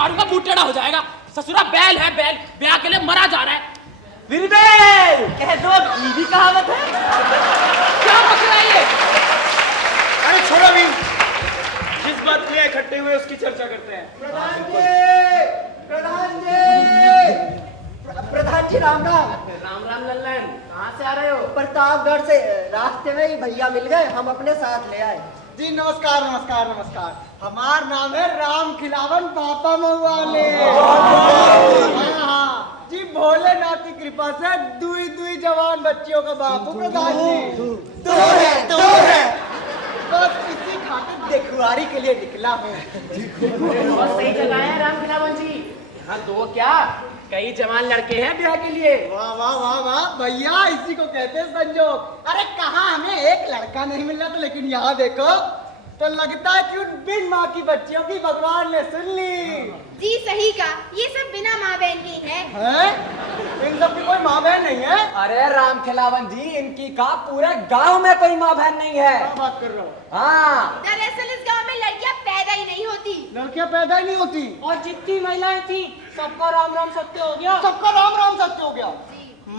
मारूंगा मुंह टेढ़ा हो जाएगा। ससुरा बैल है बैल, ब्याह के लिए मरा जा रहा है। फिर बैल कह दो, ये भी कहावत है। क्या बक रहा है ये? अरे छोड़ो अभी, जिस बात के लिए इकट्ठे हुए उसकी चर्चा करते हैं। प्रधान जी, प्रधान जी राम राम। राम राम लल्लन, कहाँ से आ रहे हो? प्रतापगढ़ से, रास्ते में ही भैया मिल गए, हम अपने साथ ले आए। जी नमस्कार नमस्कार नमस्कार। हमार नाम है राम खिलावन पापा महुआले। हाँ जी, भोलेनाथ की कृपा से दुई दुई जवान बच्चियों का बापू प्रधान जी। दो है बस इसी खातिर देखुआरी के लिए निकला हूँ। बहुत सही जगह है राम खिलावन जी। यहाँ दो क्या कई जवान लड़के हैं ब्याह के लिए। वाह वाह वाह वाह भैया, इसी को कहते हैं संजोग। अरे कहाँ हमें एक लड़का नहीं मिल रहा था, लेकिन यहाँ देखो तो लगता है कि उन बिन माँ की बच्चियों की भगवान ने सुन ली। जी सही कहा, ये सब बिना माँ बहन की है। इन सब की कोई माँ बहन नहीं है? अरे राम खिलावन जी, इनकी का पूरे गांव में कोई माँ बहन नहीं है। क्या बात कर रहे हो? हाँ, दरअसल इस गांव में लड़कियां पैदा ही नहीं होती। लड़कियां पैदा ही नहीं होती और जितनी महिलाएं थी सबका राम राम सत्य हो गया। सबका राम राम सत्य हो गया।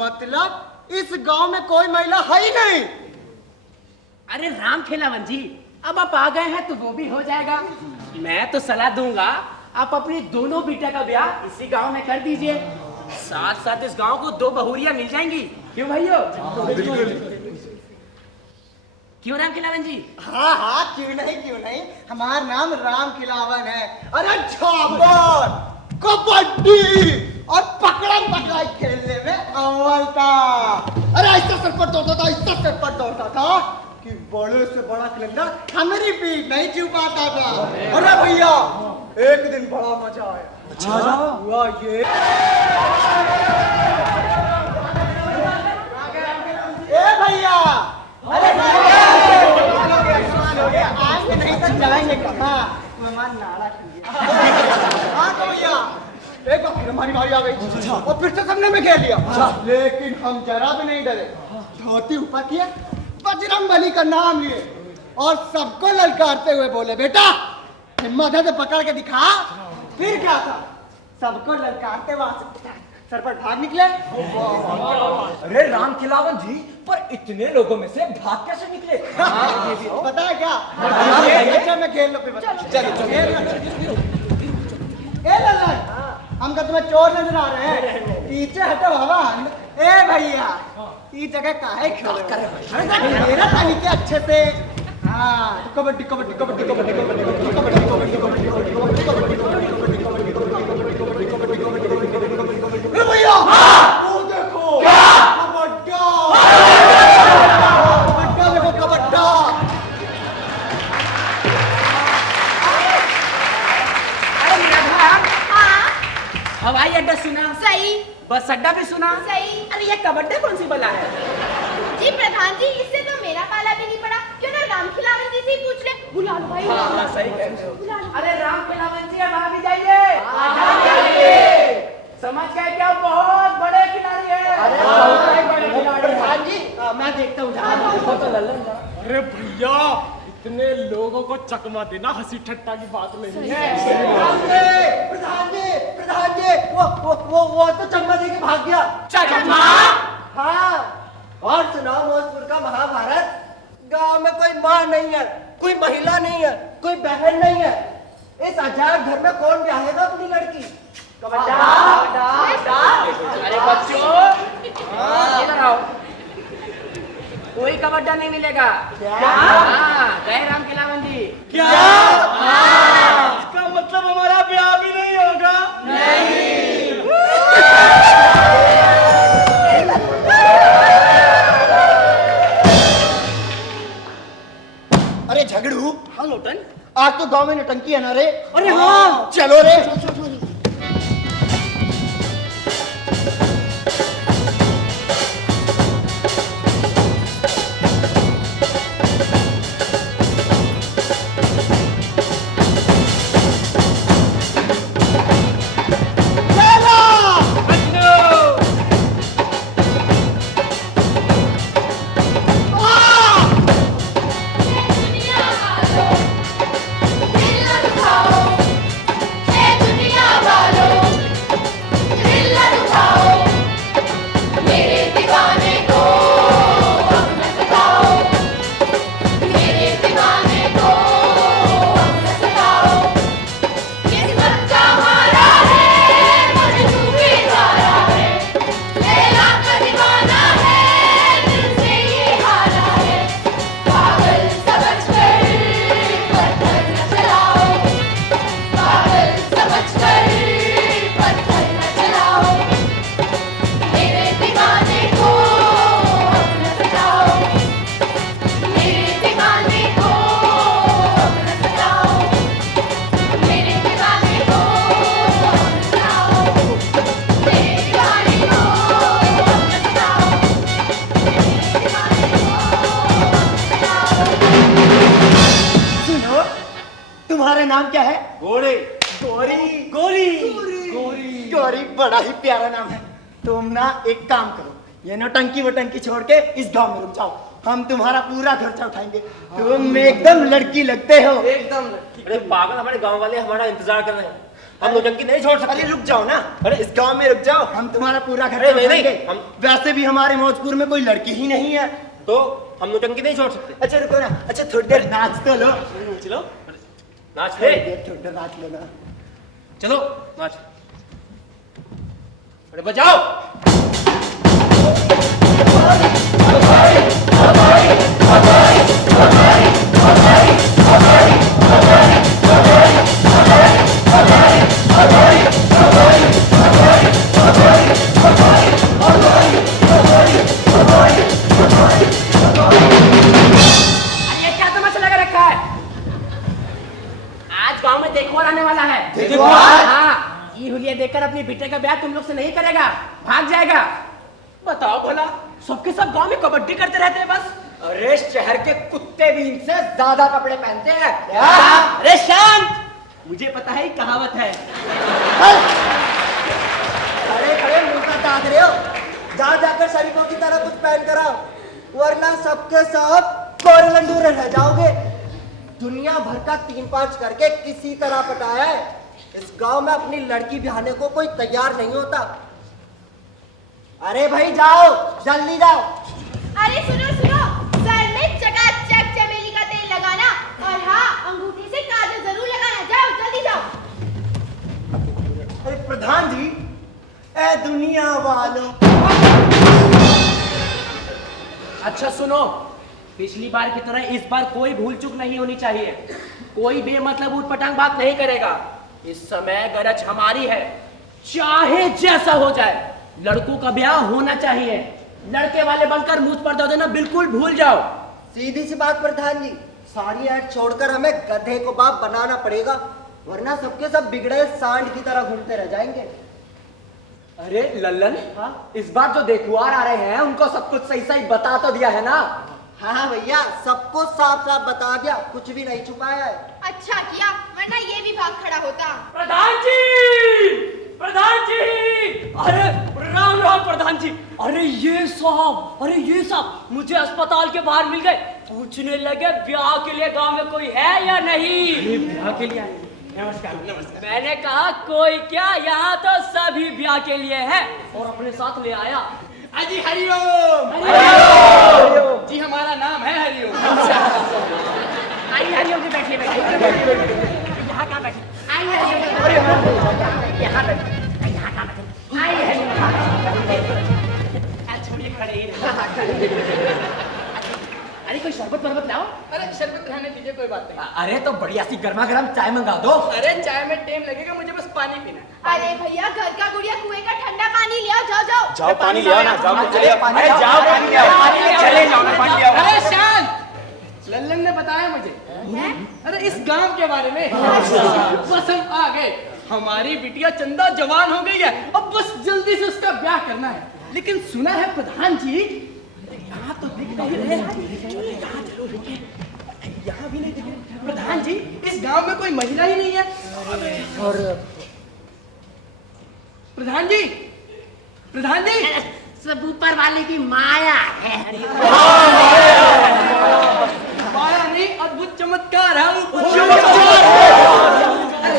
मतलब इस गांव में कोई महिला है ही नहीं। अरे राम खिलावन जी, अब आप आ गए हैं तो वो भी हो जाएगा। मैं तो सलाह दूंगा आप अपने दोनों बेटा का ब्याह इसी गांव में कर दीजिए। साथ साथ इस गांव को दो बहुरियां मिल जाएंगी। क्यों भाइयों? क्यों राम खिलावन जी? हाँ हाँ, क्यों नहीं, हमारा नाम राम खिलावन है। अरे झापर, कबड्डी और पकड़म पकड़ाई खेलने में अव्वल था। अरे ऐसा सरपट दौड़ता था कि बड़े से बड़ा खिलंदर हमारी पीठ नहीं छू पाता था। अरे भैया, एक दिन बड़ा मजा आया। अच्छा हुआ ये, ए भैया, अरे आज तो नहीं समझाएंगे कहाँ, मेहमान नारा खुल गया। हाँ तो भैया, एक बार फिर हमारी बारी आ गई और फिर से सबने में खेल लिया। लेकिन हम जरा भी नहीं डरे, धोती ऊपर किया, बजरंगबली का नाम लिए और सबको ललकारते हुए बोले, बेटा हिम्मत है तो पकड़ के दिखा। फिर क्या था, सबको ललकारते वहां से सर पर भाग निकले। अरे राम खिलावन जी, पर इतने लोगों में से भाग कैसे निकले? पता है क्या? अच्छा मैं खेल लो फिर बता। चलो ए लल्लन, हम का तुम्हें चोर नजर आ रहे हैं? पीछे हटो भगवान। ए भैया, ये जगह काहे खेल कर मेरा ताली के अच्छे से। हाँ, कबड्डी कबड्डी कबड्डी कबड्डी कबड्डी कबड्डी कबड्डी कबड्डी कबड्डी कबड्डी कबड्डी कबड्डी। ए भैया, वो देखो कबड्डा, कबड्डा देखो कबड्डा। अरे मेरा भाई, हाँ हवाई अड्डा सुना, सही बस अड्डा भी सुना। सही। अरे ये कबड्डी कौन सी बला है? जी प्रधान जी, इससे तो मेरा पाला भी नहीं पड़ा। क्यों ना राम खिलावन जी से ही पूछ ले। बुला लो भाई। हाँ, सही कहते हो। बुला लो। अरे राम खिलावन जी, अब आ भी जाइए। आ जाइए। समझ गए क्या, बहुत बड़े खिलाड़ी हैं। प्रधान जी, मैं देखता हूँ। अरे भैया, इतने लोगों को चकमा देना हंसी ठट्टा की बात नहीं है। प्रधान जी, वो तो चकमा दे के भाग गया। चकमा? हाँ, और सुनाओ भोजपुर का महाभारत। गांव में कोई माँ नहीं है, कोई महिला नहीं है, कोई बहन नहीं है। इस आजाद घर में कौन ब्याहेगा अपनी लड़की? कबड्डा। अरे बच्चों, इधर आओ। कोई कबड्डा नहीं मिलेगा। हाँ, गए राम खिलावन जी। क्या? इसका मतलब हमारा ब्याह भी नहीं होगा? अरे झगड़ू, हाँ लोटन, आज तो गांव में नटंकी है ना रे? अरे हाँ, चलो रे। दुनिया नाम क्या है? गोरे। गौरी। गोरी। गौरी बड़ा ही प्यारा नाम है। तुम ना एक काम करो, ये नौटंकी वटंकी छोड़ के इस गांव में रुक जाओ, हम तुम्हारा पूरा खर्चा उठाएंगे। तुम एकदम लड़की लगते हो। एकदम। अरे पागल, हमारे गांव वाले हमारा इंतजार कर रहे हैं, हम नौटंकी नहीं छोड़ सकते। अरे रुक जाओ ना, अरे इस गांव में रुक जाओ, हम तुम्हारा पूरा खर्चा अरे नहीं, उठाएंगे। हम- वैसे भी हमारे मौजपुर में कोई लड़की ही नहीं है। तो हम नौटंकी नहीं छोड़ सकते। अच्छा रुको ना, अच्छा थोड़ी देर नाच तो लो। चलो नाच थोड़ी ले। देर नाच लो ना। चलो नाच। अरे बजाओ। अरे ये क्या तमाशा लगा रखा है? आज गांव में देखो आने वाला है। देखवार? हाँ, ये हुलिया देखकर अपनी बेटे का ब्याह तुम लोग से नहीं करेगा, भाग जाएगा। बताओ भला, सबके सब गांव में कबड्डी करते रहते हैं बस। अरे शहर के कुत्ते भी इनसे ज्यादा कपड़े पहनते हैं। अरे शांत, मुझे पता है कहावत है। खड़े खड़े मुंह का दाग रहे हो, जा जाकर शरीफों की तरह कुछ पहन कर आओ, वरना सबके सब कोरे लंडूरे रह जाओगे। दुनिया भर का 3-5 करके किसी तरह पटाया है, इस गांव में अपनी लड़की ब्याहने को कोई तैयार नहीं होता। अरे भाई जाओ, जल्दी जाओ। अरे सुनो सुनो, सर में चकाचक चमेली का तेल लगाना, और हाँ अंगूठी से काजल जरूर लगाना। जाओ जल्दी जाओ। अरे प्रधान जी, ए दुनिया वालों। अच्छा सुनो, पिछली बार की तरह इस बार कोई भूल चूक नहीं होनी चाहिए। कोई बेमतलब ऊटपटांग बात नहीं करेगा। इस समय गरज हमारी है, चाहे जैसा हो जाए, लड़कों का ब्याह होना चाहिए। लड़के वाले बनकर मुझ पर दो देना बिल्कुल भूल जाओ। सीधी सी बात प्रधान जी, सारी ऐड छोड़कर हमें गधे को बाप बनाना पड़ेगा, वरना सबके सब बिगड़े सांड की तरह घूमते रह जाएंगे। अरे लल्लन, हाँ? इस बार जो देखुआर आ रहे हैं उनको सब कुछ सही सही बता तो दिया है ना? हाँ भैया, सबको साफ साफ बता दिया, कुछ भी नहीं छुपाया है। अच्छा किया, वरना ये भी भाग खड़ा होता। प्रधान जी, प्रधान जी, अरे राम राम प्रधान जी। अरे ये साहब मुझे अस्पताल के बाहर मिल गए, पूछने लगे ब्याह के लिए गांव में कोई है या नहीं। ब्याह के लिए? नमस्कार नमस्कार। मैंने कहा कोई क्या, यहाँ तो सभी ब्याह के लिए है, और अपने साथ ले आया। अजी हरिओम। हरिओम जी, हमारा नाम है हरिओम। आइए हरिओम जी, बैठिए बैठिए। यहाँ कहाँ बैठे? आइए हरिओम, यहाँ बैठिए। यहाँ कहाँ बैठे? आइए हरिओम। छोड़िए, खड़े ही रहिए। अरे कोई शरबत वरबत लाओ। अरे शरबत रहने दीजिए, कोई बात नहीं। अरे तो बढ़िया सी गर्मा गर्म चाय मंगा दो। अरे चाय में टाइम लगेगा, मुझे बस पानी पीना है। अरे भैया, घर का गुड़िया कुएं का ठंडा पानी ले आओ। जाओ जाओ। जाओ पानी ले आओ ना, जाओ चले पानी अरे जाओ पानी ले आओ, चले जाओ ना, पानी ले आओ। अरे शांत, लल्लन ने बताया मुझे, हैं? अरे इस गांव के बारे में। बस हम आ गए, हमारी बिटिया चंदा जवान हो गई है, अब बस जल्दी से उसका ब्याह करना है। लेकिन सुना है प्रधान जी, यहाँ तो दिख नहीं रहे हैं। यहाँ चलो रुकिए, यहाँ भी नहीं दिख रहे। प्रधान जी, इस गांव में कोई महिला ही नहीं है। और प्रधान जी, प्रधान जी, सब ऊपर वाले की माया है। माया नहीं, अद्भुत चमत्कार है।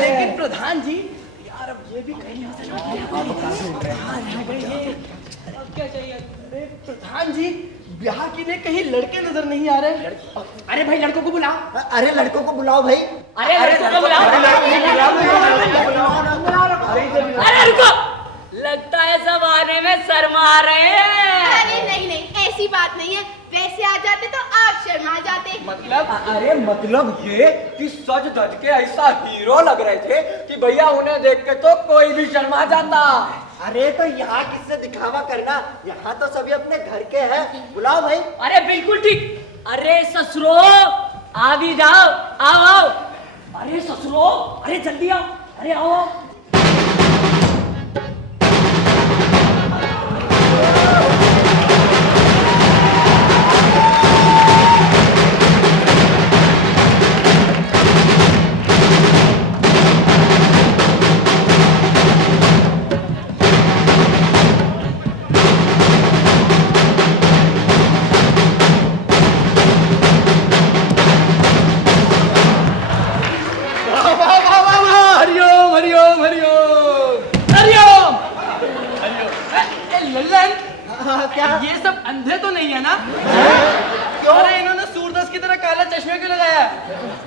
लेकिन प्रधान जी, यार अब ये भी कहीं नहीं हो क्या चाहिए? अरे प्रधान जी, ब्याह के लिए कहीं लड़के नजर नहीं आ रहे। अरे भाई लड़कों को बुलाओ। अरे लड़कों को बुलाओ भाई। अरे लड़कों को बुलाओ। अरे रुको, लगता है सब आने में शर्मा रहे हैं। अरे नहीं नहीं, ऐसी बात नहीं है, वैसे आ जाते तो आप शर्मा जाते। मतलब अरे मतलब ये कि सज धज के ऐसा हीरो लग रहे थे कि भैया उन्हें देख के तो कोई भी शर्मा जाता। अरे तो यहाँ किससे दिखावा करना, यहाँ तो सभी अपने घर के हैं, बुलाओ भाई। अरे बिल्कुल ठीक। अरे ससुरो, आ भी जाओ, आओ आओ। अरे ससुरो, अरे जल्दी आओ, अरे आओ। लल्लन, क्या? ये सब अंधे तो नहीं है ना? क्यों? अरे इन्होंने सूरदास की तरह काला चश्मे क्यों लगाया?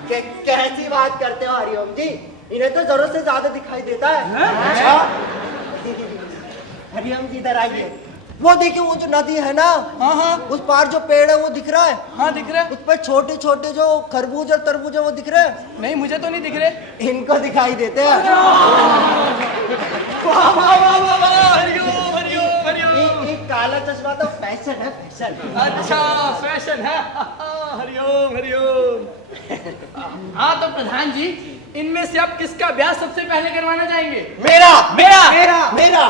कैसी बात करते हो हरिओम जी, इन्हें तो जरूरत से ज्यादा दिखाई देता है। हाँ? हरिओम जी इधर आइए, वो देखिए वो जो नदी है ना, हाँ उस पार जो पेड़ है वो दिख रहा है। हाँ दिख रहा है। उस पर छोटे छोटे जो खरबूज और तरबूज है वो दिख रहे हैं। नहीं मुझे तो नहीं दिख रहे। इनको दिखाई देते हैं। वाह वाह वाह वाह वाह, हरिओम हरिओम हरिओम। ये काला चश्मा तो फैशन है, फैशन। अच्छा फैशन है। हरिओम हरिओम। हाँ तो प्रधान जी, इनमें से आप किसका ब्याह सबसे पहले करवाना चाहेंगे? मेरा मेरा मेरा मेरा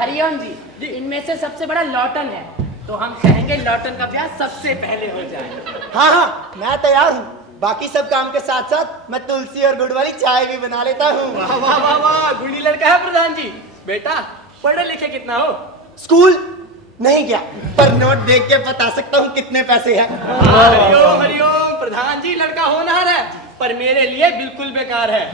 हरिओम जी, इनमें से सबसे बड़ा लॉटन है, तो हम कहेंगे लॉटन का ब्याह सबसे पहले हो जाए। हाँ हाँ मैं तैयार हूँ। बाकी सब काम के साथ साथ मैं तुलसी और गुड़ वाली चाय भी बना लेता हूँ। वाह वाह वाह वाह, गुणी लड़का है प्रधान जी। बेटा पढ़े लिखे कितना हो? स्कूल नहीं गया, पर नोट देख के बता सकता हूँ कितने पैसे हैं। हरिओम हरिओम। प्रधान जी लड़का होनहार है, पर मेरे लिए बिल्कुल बेकार है।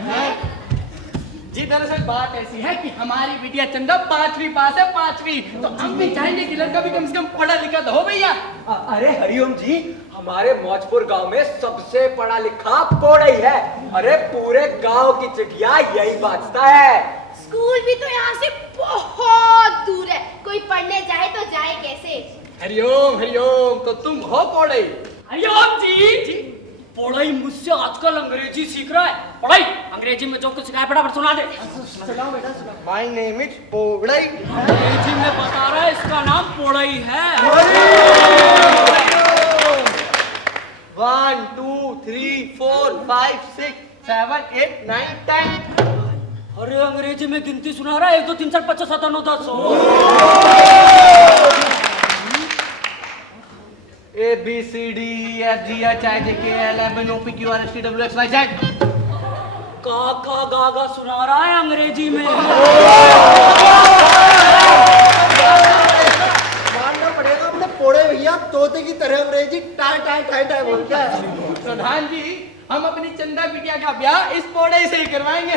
जी दरअसल बात ऐसी है कि हमारी बिटिया चंदा 5वीं पास है, 5वीं। तो हम भी चाहेंगे कि लड़का भी कम से कम पढ़ा लिखा तो हो भैया। अरे हरिओम जी, हमारे मौजपुर गांव में सबसे पढ़ा लिखा पोड़ा ही है। अरे पूरे गांव की चिट्ठियां यही बाजता है। स्कूल भी तो यहाँ से बहुत दूर है, कोई पढ़ने जाए तो जाए कैसे? हरिओम हरिओम। तो तुम हो पौड़े? हरिओम जी, पढ़ाई मुझसे आजकल अंग्रेजी सीख रहा है। पढ़ाई अंग्रेजी में जो कुछ सिखाया फटाफट सुना दे। माय नेम इज पोगड़ई। अंग्रेजी में बता रहा है, इसका नाम पढ़ाई है। 1 2 3 4 5 6 7 8 9 10। अरे अंग्रेजी में गिनती सुना रहा है, 1 2 3 4 5 6 7 8 9 10। A B C D E F G H I J K L M N O P Q R S T W X Y Z। काका गागा सुना रहा है अंग्रेजी में। मानना पड़ेगा अपने पोड़े भैया तोते की तरह अंग्रेजी टाई टाई टाई टाई बोलता है। प्रधान जी, हम अपनी चंदा बिटिया का ब्याह इस पौड़े से ही करवाएंगे।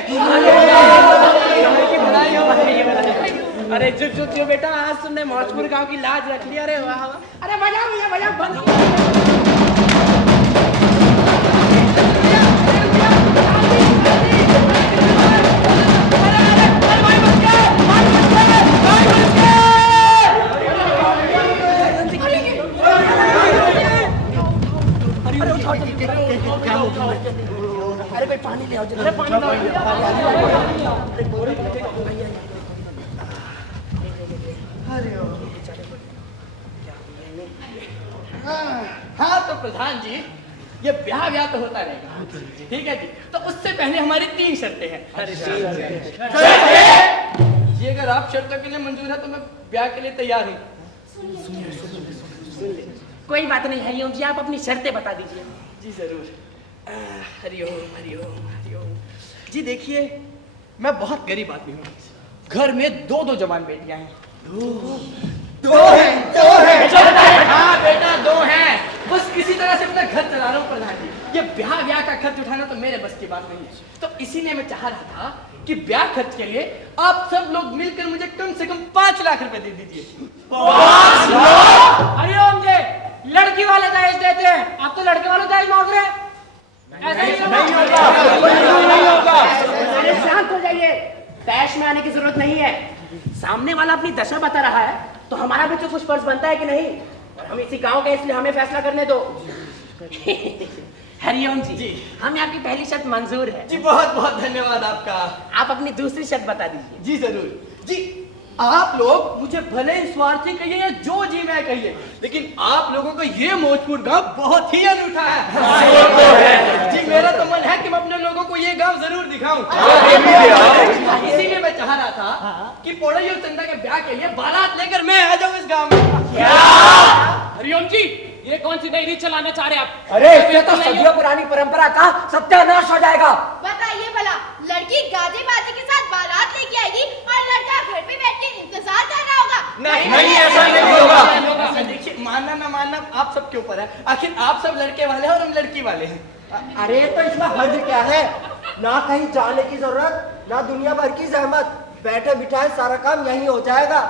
बधाई हो। अरे चुप चुप चुप बेटा, आज तुमने मौजपुर गांव की लाज रख लिया। अरे वाह वाह। अरे बजाओ भैया बजाओ, बंद। अरे भाई पानी ले आओ जल्दी। अरे पानी हाँ तो प्रधान जी, ये ब्याह ब्याह तो होता रहेगा, ठीक है जी। तो उससे पहले हमारी 3 शर्तें हैं। जी अगर आप शर्तों के लिए मंजूर है तो मैं ब्याह के लिए तैयार हूँ। कोई बात नहीं हरिओम जी, आप अपनी शर्तें बता दीजिए। जी जरूर। हरिओम हरिओम हरिओम। जी देखिए, मैं बहुत गरीब आदमी हूँ। घर में 2 जवान बेटियां हैं। दो है हाँ बेटा 2 हैं। बस किसी तरह से अपना घर चला रहा हूँ प्रधान जी। ये ब्याह का खर्च उठाना तो मेरे बस की बात नहीं है। तो इसीलिए मैं चाह रहा था कि ब्याह खर्च के लिए आप सब लोग मिलकर मुझे कम से कम 5 लाख रुपए दे दीजिए। 5 लाख? हरिओम जी, लड़की वाले दहेज देते हैं, आप तो लड़के वाले दहेज मांग रहे हैं। ऐसा नहीं होगा। अरे शांत हो जाइए, तैश में आने की जरूरत नहीं है। सामने वाला अपनी दशा बता रहा है, तो हमारा भी तो कुछ फर्ज बनता है कि नहीं। हम इसी गांव के, इसलिए हमें फैसला करने दो। हरिओम जी, हमें आपकी पहली शर्त मंजूर है। जी बहुत बहुत धन्यवाद आपका। आप अपनी दूसरी शर्त बता दीजिए। जी जरूर। जी आप लोग मुझे भले ही स्वार्थी कहिए या जो जी मैं कहिए, लेकिन आप लोगों का ये मौजपुर गांव बहुत ही अनूठा है। जी मेरा तो मन है कि मैं अपने लोगों को ये गांव जरूर दिखाऊं। इसीलिए मैं चाह रहा था कि पोड़ई और चंदा के ब्याह के लिए बारात लेकर मैं आ जाऊं इस गांव में। हरिओम जी, ये कौन सी नई रीत चलाना चाह रहे हैं आप? अरे इससे तो सदियों पुरानी परंपरा का सत्यानाश हो जाएगा। बताइए भला, लड़की गाजे बाजे के साथ बारात लेके आएगी और लड़का घर पे बैठ के इंतजार कर रहा होगा? नहीं ऐसा नहीं होगा। देखिए मानना ना मानना आप सबके ऊपर है। आखिर आप सब लड़के वाले हैं और हम लड़की वाले हैं। अरे तो इसमें हर्ज क्या है? ना कहीं जाने की जरूरत, ना दुनिया भर की जहमत। बैठे बिठाए सारा काम यहीं हो जाएगा।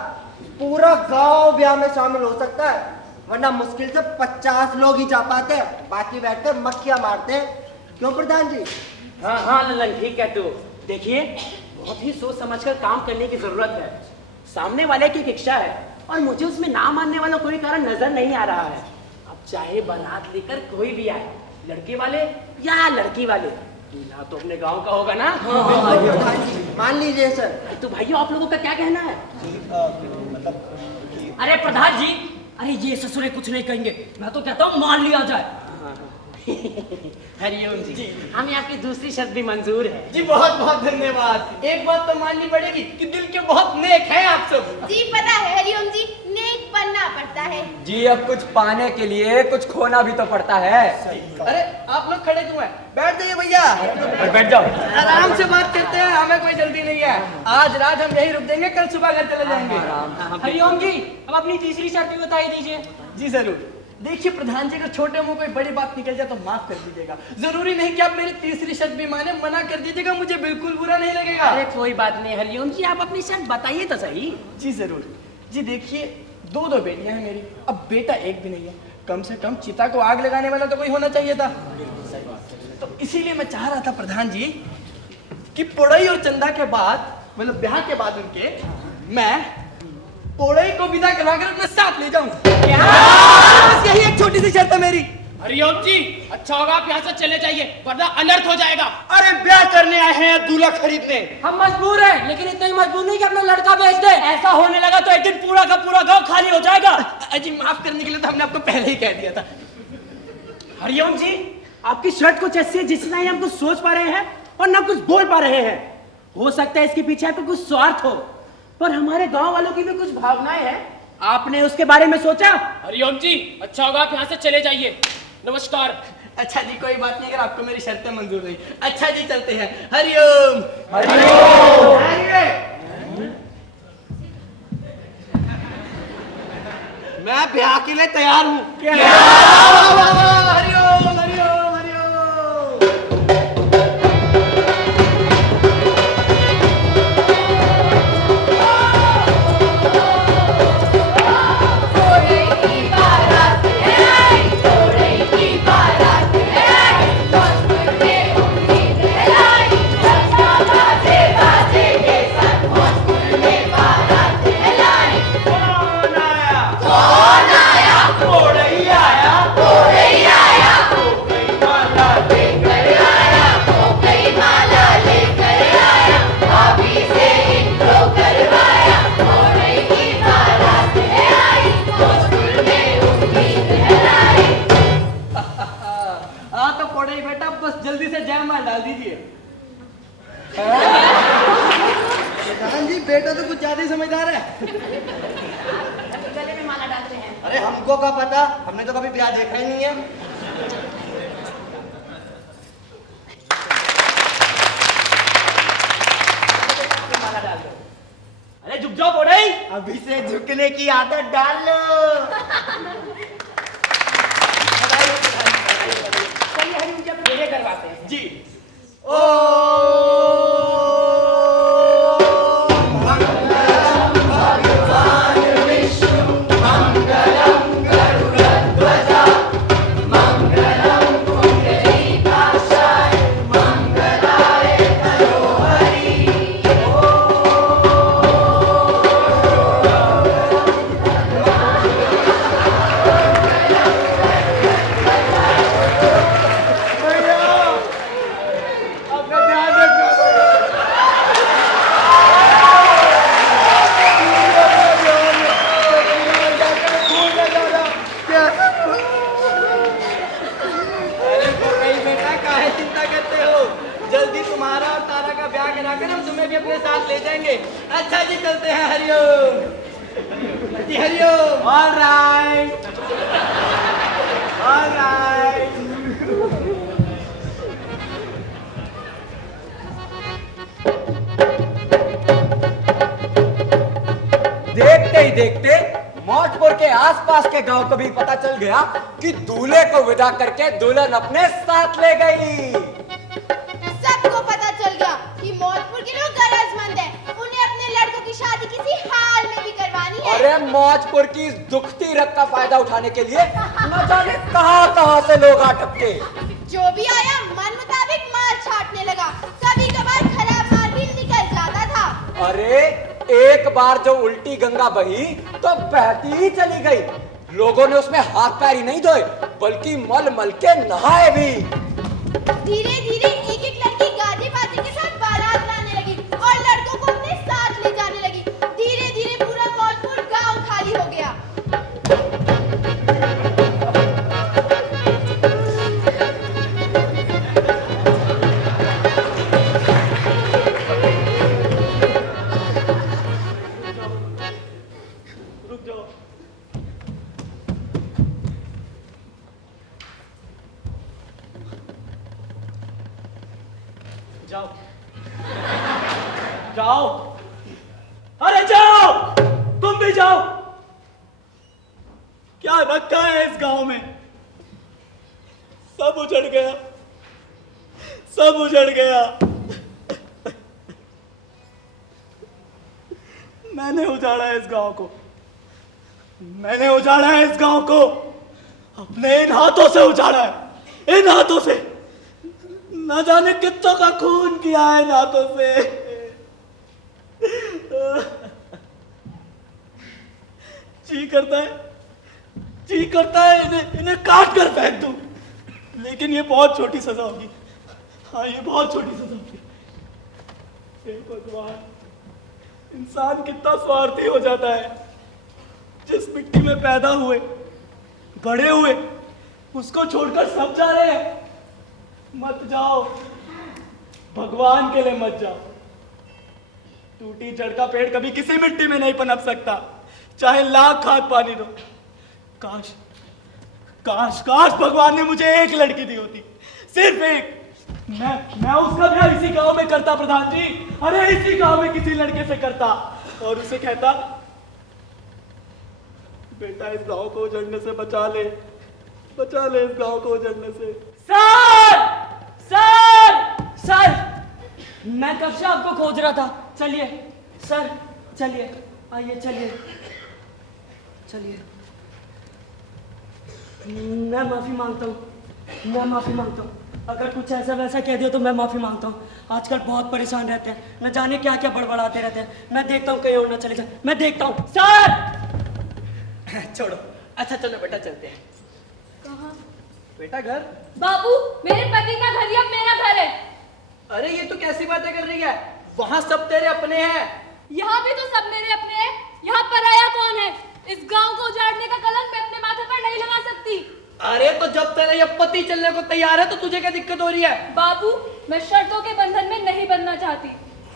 पूरा गांव ब्याह में शामिल हो सकता है, वरना मुश्किल से 50 लोग ही जा पाते हैं, बाकी बैठकर मक्खियां मारते हैं। क्यों प्रधान जी? हाँ हाँ ललन, ठीक है। तो देखिए, बहुत ही सोच समझकर काम करने की जरूरत है। सामने वाले की एक इच्छा है और मुझे उसमें ना मानने वाला कोई कारण नजर नहीं आ रहा है। अब चाहे बारात लेकर कोई भी आए, लड़के वाले या लड़की वाले, दूल्हा तो अपने गांव का होगा ना। प्रधान जी मान लीजिए सर। तो भाइयों, आप लोगों का क्या कहना है? अरे प्रधान जी, अरे ये ससुरे कुछ नहीं कहेंगे, मैं तो कहता हूँ मान लिया जाए। हरिओम जी, हमें आपकी दूसरी शर्त भी मंजूर है। जी बहुत बहुत धन्यवाद। एक बात तो माननी पड़ेगी कि दिल के बहुत नेक हैं आप सब। जी पता है हरिओम जी, नेक बनना पड़ता है। जी अब कुछ पाने के लिए कुछ खोना भी तो पड़ता है। अरे आप लोग खड़े क्यों हैं? बैठ जाइए भैया। और बैठ जाओ। आराम से बात करते हैं, हमें कोई जल्दी नहीं है। आज रात हम यहीं रुक देंगे, कल सुबह घर चले जाएंगे। हरिओम जी, अब अपनी तीसरी शर्त भी बताई दीजिए। जी जरूर। देखिए प्रधान जी, अगर छोटे मुंह कोई बड़ी बात निकल जाए तो माफ कर दीजिएगा। जरूरी नहीं कि आप मेरी तीसरी शर्त भी माने, मना कर दीजिएगा, मुझे बिल्कुल बुरा नहीं लगेगा। अरे कोई बात नहीं हरिओम जी, आप अपनी शर्त बताइए तो सही। जी जरूर। जी देखिए, दो बेटियां हैं मेरी, अब बेटा एक भी नहीं है। कम से कम चिता को आग लगाने वाला तो कोई होना चाहिए था। तो इसीलिए मैं चाह रहा था प्रधान जी कि पोड़ई और चंदा के बाद, मतलब ब्याह के बाद उनके, मैं पोड़ई को विदा कराकर अपने साथ ले जाऊं। बस यही एक छोटी सी शर्त है मेरी। हरिओम जी, अच्छा होगा आप यहाँ से चले जाइए, वरना अनर्थ हो जाएगा। अरे ब्याह करने आए हैं, दूल्हा खरीदने। हम मजबूर हैं, लेकिन इतना ही मजबूर नहीं कि अपना लड़का बेच दे। ऐसा होने लगा तो एक दिन पूरा का पूरा गांव खाली हो जाएगा। अजी माफ करने के लिए तो हमने आपको पहले ही कह दिया था। हरिओम जी, आपकी शर्त कुछ ऐसी है जिसना ही हम कुछ सोच पा रहे हैं और ना कुछ बोल पा रहे हैं। हो सकता है इसके पीछे आपको कुछ स्वार्थ हो, पर हमारे गांव वालों की भी कुछ भावनाएं हैं। आपने उसके बारे में सोचा? हरिओम जी, अच्छा होगा आप यहाँ से चले जाइए। नमस्कार। अच्छा जी, कोई बात नहीं, अगर आपको मेरी शर्तें मंजूर नहीं। अच्छा जी, चलते हैं। हरिओम। मैं ब्याह के लिए तैयार हूँ। हरिओम हरिओम हरिओम। बेटा बस जल्दी से जयमाल डाल दीजिए। प्रधान जी बेटा तो कुछ ज्यादा ही समझदार है। गले में माला डालते हैं। अरे हमको क्या पता, हमने तो कभी ब्याह देखा ही नहीं है। माला डाल दो। अरे झुक जाओ बोड़ई, अभी से झुकने की आदत डाल लो। चलिए हरिओम जी, अब फेरे करवाते हैं। जी। जल्दी तुम्हारा और तारा का ब्याह कराकर हम तुम्हें भी अपने साथ ले जाएंगे। अच्छा जी, चलते हैं। Hariom ji. Hariom. All right, all right. देखते ही देखते मौजपुर के आसपास के गांव को भी पता चल गया कि दूल्हे को विदा करके दुल्हन अपने साथ ले गई। सबको पता चल गया कि मौजपुर के लोग गरजमंद हैं, उन्हें अपने मौजपुर की इस दुखती रग का फायदा उठाने के लिए न जाने कहां से लोग आ टपके। जो भी आया मन मुताबिक मार छाटने लगा। कभी कभार खराब मार भी निकल जाता था। अरे एक बार जो उल्टी गंगा बही तो बहती ही चली गई। लोगों ने उसमें हाथ पैर ही नहीं धोए बल्कि मल मल के नहाए भी। धीरे धीरे एक एक लड़की गाजे बाजे के साथ बारात लाने लगी और लड़कों को अपने साथ ले जाने लगी। धीरे धीरे पूरा मौजपुर गांव खाली हो गया। जाओ जाओ, अरे जाओ, तुम भी जाओ। क्या रखा है इस गांव में? सब उजड़ गया, सब उजड़ गया। मैंने उजाड़ा है इस गांव को, मैंने उजाड़ा है इस गांव को, अपने इन हाथों से उजाड़ा है, इन हाथों से। न जाने कितनों का खून किया है इन हाथों से। जी करता है इन्हें काट कर फेंक दूं, लेकिन ये बहुत छोटी सजा होगी। हाँ, ये बहुत छोटी सजा होगी। हे भगवान, इंसान कितना स्वार्थी हो जाता है। जिस मिट्टी में पैदा हुए, बड़े हुए, उसको छोड़कर सब जा रहे हैं। मत जाओ, भगवान के लिए मत जाओ। टूटी जड़ का पेड़ कभी किसी मिट्टी में नहीं पनप सकता, चाहे लाख खाद पानी दो। काश काश काश भगवान ने मुझे एक लड़की दी होती, सिर्फ एक। मैं उसका ब्याह इसी गांव में करता प्रधान जी। अरे इसी गांव में किसी लड़के से करता और उसे कहता, बेटा इस गांव को उजड़ने से बचा ले इस गांव को उजड़ने से। सर सर सर, मैं कब से आपको खोज रहा था। चलिए सर, चलिए, आइए, चलिए चलिए। मैं माफी मांगता हूँ, अगर कुछ ऐसा वैसा कह दिया तो मैं माफी मांगता हूँ। आजकल बहुत परेशान रहते हैं, न जाने क्या क्या बड़बड़ाते रहते हैं। मैं देखता हूँ कहीं और ना चले जाए, मैं देखता हूँ। सर छोड़ो, अच्छा चलो बेटा चलते हैं। कहाँ? बेटा घर? बाबू, मेरे पति का घर या मेरा घर है? अरे ये तो कैसी बातें कर रही है, वहाँ सब तेरे अपने हैं। यहाँ भी तो सब मेरे अपने हैं। यहाँ पराया कौन है? इस गांव को उजाड़ने का कलंक मैं अपने माथे पर नहीं लगा सकती। अरे तो जब तेरा ये पति चलने को तैयार है तो तुझे क्या दिक्कत हो रही है? बाबू, मैं शर्तों के बंधन में नहीं बनना चाहती।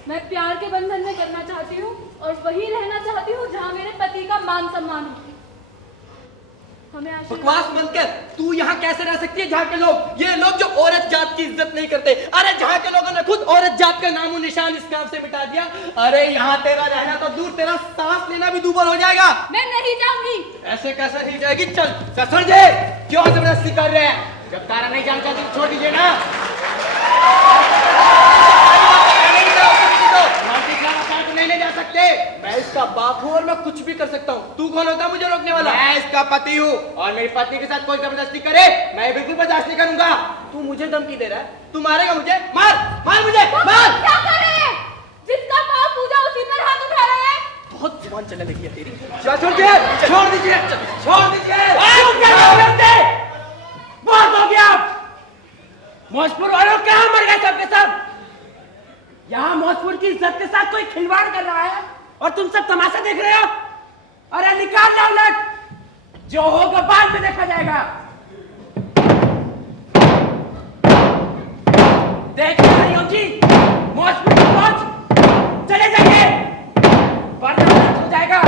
मैं प्यार के बंधन में करना चाहती हूँ और वही रहना चाहती हूँ जहाँ मेरे पति का मान सम्मान हो। हमें बकवास बंद कर। तू यहाँ कैसे रह सकती है जहाँ के लोग, ये लोग जो औरत जात की इज्जत नहीं करते। अरे जहाँ के लोगों ने खुद औरत जात का नामो निशान इस गांव से मिटा दिया। अरे यहाँ तेरा रहना तो दूर, तेरा सांस लेना भी दूभर हो जाएगा। मैं नहीं जाऊंगी। ऐसे कैसे नहीं जाएगी? चल ससुर जी, क्यों जबरदस्ती कर रहे हैं? जब तारा नहीं जाना चाहती छोड़ दीजिए ना। नहीं ले जा सकते। मैं इसका बाप हूँ और मैं कुछ भी कर सकता हूँ। तू कौन होता है मुझे रोकने वाला? मैं इसका पति हूँ और मेरी पत्नी के साथ कोई जबरदस्ती करे मैं बिल्कुल बर्दाश्त नहीं करूंगा। तू मुझे धमकी दे रहा है? तू मारेगा मुझे? मार मार मुझे, मार। क्या कर रहे हैं? जिसका पाप पूजा उसी पर हाथ उठा रहे हैं। बहुत जुबान चलने लगी है तेरी। छोड़ दीजिए, छोड़ दीजिए, छोड़ दीजिए। बहुत हो गया। मौजपुर वालों कहाँ मर गए सबके सब? यहाँ मौजपुर की इज्जत के साथ कोई खिलवाड़ कर रहा है और तुम सब तमाशा देख रहे हो। अरे निकाल जाओ लट, जो होगा बाद में देखा जाएगा। देख रहे हो जी, मौजपुर की फौज चले जाइए, वरना हो जाएगा।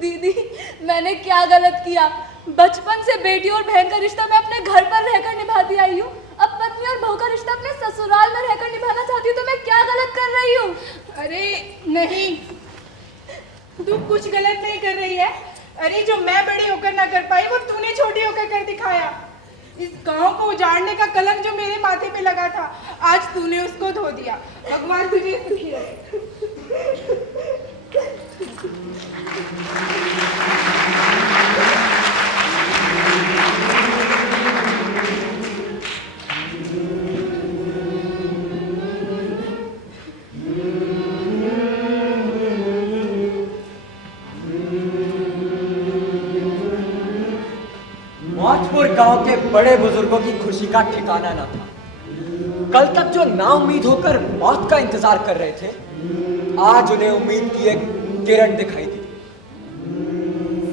दीदी, मैंने क्या गलत किया? बचपन से बेटी और बहन का रिश्ता मैं अपने घर पर रहकर निभाती आई हूँ। अब पत्नी और बहू का रिश्ता अपने ससुराल में रहकर निभाना चाहती हूँ, तो मैं क्या गलत कर रही हूँ? अरे नहीं, तू कुछ गलत नहीं कर रही है। अरे जो मैं बड़ी होकर ना कर पाई वो तूने छोटी होकर कर दिखाया। इस गांव को उजाड़ने का कलंक जो मेरे माथे पे लगा था, आज तूने उसको धो दिया। भगवान तुझे सुखी रखे। मौजपुर गांव के बड़े बुजुर्गों की खुशी का ठिकाना न था। कल तक जो नाउम्मीद होकर मौत का इंतजार कर रहे थे, आज उन्हें उम्मीद की एक किरण दिखाई दी।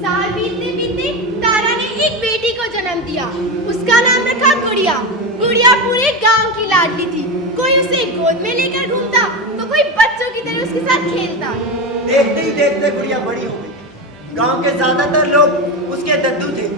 साल बीतते बीतते तारा ने एक बेटी को जन्म दिया। उसका नाम रखा गुड़िया। गुड़िया पूरे गांव की लाडली थी। कोई उसे गोद में लेकर घूमता तो कोई बच्चों की तरह उसके साथ खेलता। देखते ही देखते गुड़िया बड़ी हो गई। गांव के ज्यादातर लोग उसके दद्दू थे।